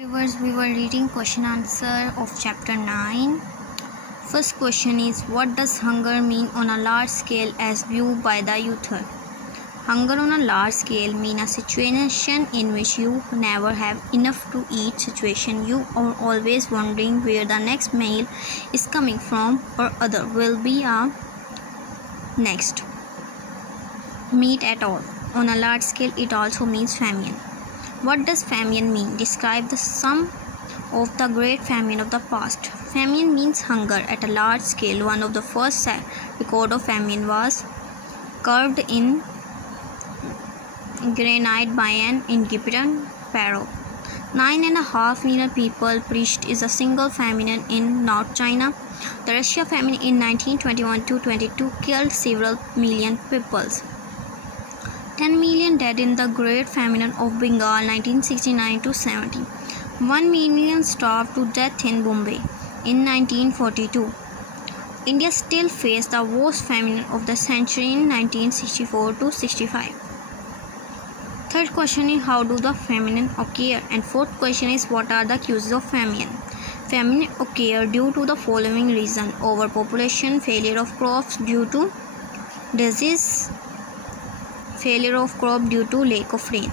Viewers, we were reading question answer of chapter 9. First question is, what does hunger mean on a large scale as viewed by the author? Hunger on a large scale means a situation in which you never have enough to eat, situation you are always wondering where the next meal is coming from or other will be a next meat at all. On a large scale, it also means famine. What does famine mean? Describe the sum of the great famine of the past. Famine means hunger at a large scale. One of the first record of famine was carved in granite by an Egyptian pharaoh. 9.5 million people perished in a single famine in North China. The Russia famine in 1921-22 killed several million people. 10 million dead in the Great Famine of Bengal 1969-70. 1 million starved to death in Bombay in 1942. India still faced the worst famine of the century in 1964-65. Third question is, how do the famine occur? And fourth question is, what are the causes of famine? Famine occur due to the following reason: overpopulation, failure of crops due to disease, failure of crop due to lack of rain.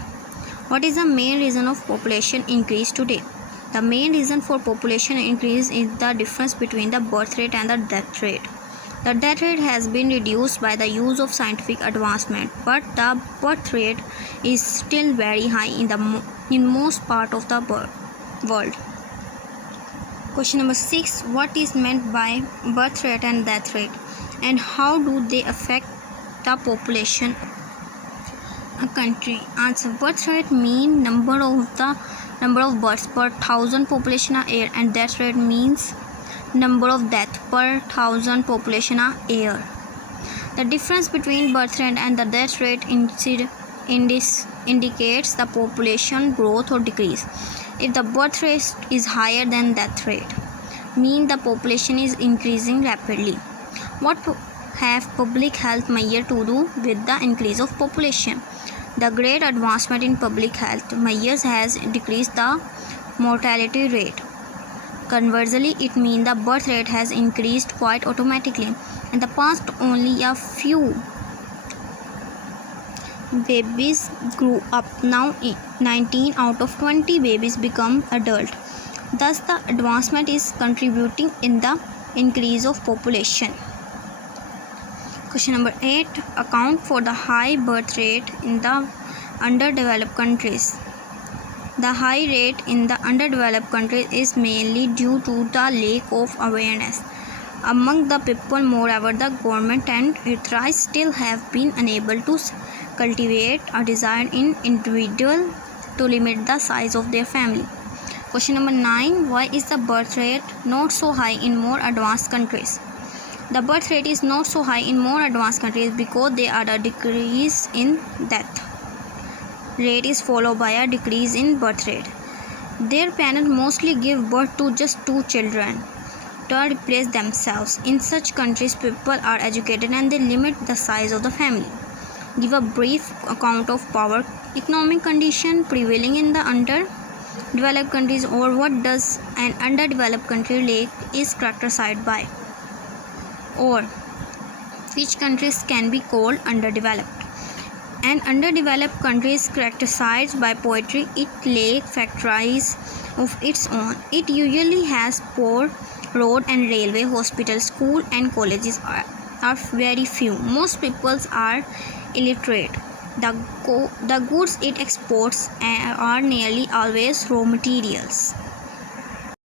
What is the main reason of population increase today? The main reason for population increase is the difference between the birth rate and the death rate. The death rate has been reduced by the use of scientific advancement, but the birth rate is still very high in most part of the world. Question number 6. What is meant by birth rate and death rate, and how do they affect the population? A country. Answer. Birth rate means number of births per thousand population a year, and death rate means number of deaths per thousand population a year. The difference between birth rate and the death rate indicates the population growth or decrease. If the birth rate is higher than death rate, means the population is increasing rapidly. What have public health measures to do with the increase of population? The great advancement in public health measures has decreased the mortality rate. Conversely, it means the birth rate has increased quite automatically. In the past, only a few babies grew up. Now 19 out of 20 babies become adult. Thus, the advancement is contributing in the increase of population. Question number 8. Account for the high birth rate in the underdeveloped countries. The high rate in the underdeveloped countries is mainly due to the lack of awareness among the people. Moreover, the government and authorities still have been unable to cultivate a desire in individuals to limit the size of their family. Question number 9. Why is the birth rate not so high in more advanced countries? The birth rate is not so high in more advanced countries because there are a decrease in death rate is followed by a decrease in birth rate. Their parents mostly give birth to just 2 children to replace themselves. In such countries, people are educated and they limit the size of the family. Give a brief account of poor economic condition prevailing in the underdeveloped countries, or what does an underdeveloped country like is characterized by, or which countries can be called underdeveloped. An underdeveloped country is characterized by poverty. It lacks factories of its own. It usually has poor road and railway, hospitals, school and colleges are very few. Most people are illiterate. The goods it exports are nearly always raw materials.